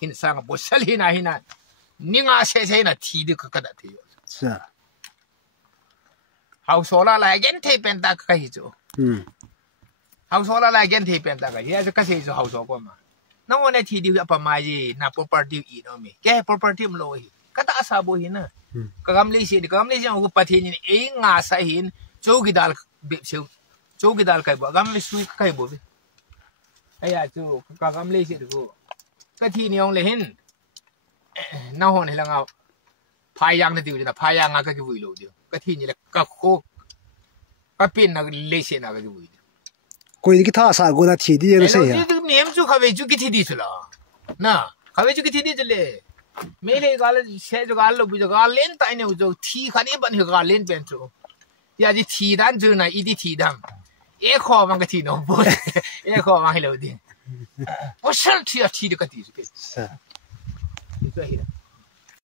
hin sang bosal hina ninga se na thi de ka da the sa hau sola la gen the pen ta ka hi jo hau sola la gen the pen ta ka ya ka se jo hau so ko ma na wona thi di apa ma ji na property I no me ke property mlo hi ka ta sa bo hi na ka gam le si ko pa thi ni e nga sa hin jo gi dal be se jo gi dal kai bo gam le sui kai bo be aya jo ka gam le si ko ka thi ni ong le hin na hon hi la nga phai yang na ti na phai yang nga ka ki wi lo di ka thi ni le ka kho ka pin na le si na ka ki wi koi ki tha sa go na thi di le se ya ni nem ju kha ve ju ki thi di chula na kha ve ju ki thi di chule me le gal se jo gal lo bu jo gal len tai ne jo thi khani ban hi gal len pen chu ya ji thi dan ju na I di thi dam e kho mang ka thi no bo e kho mang hi lo di o shal thi a thi de ka ti su ke sa Itu akhirnya.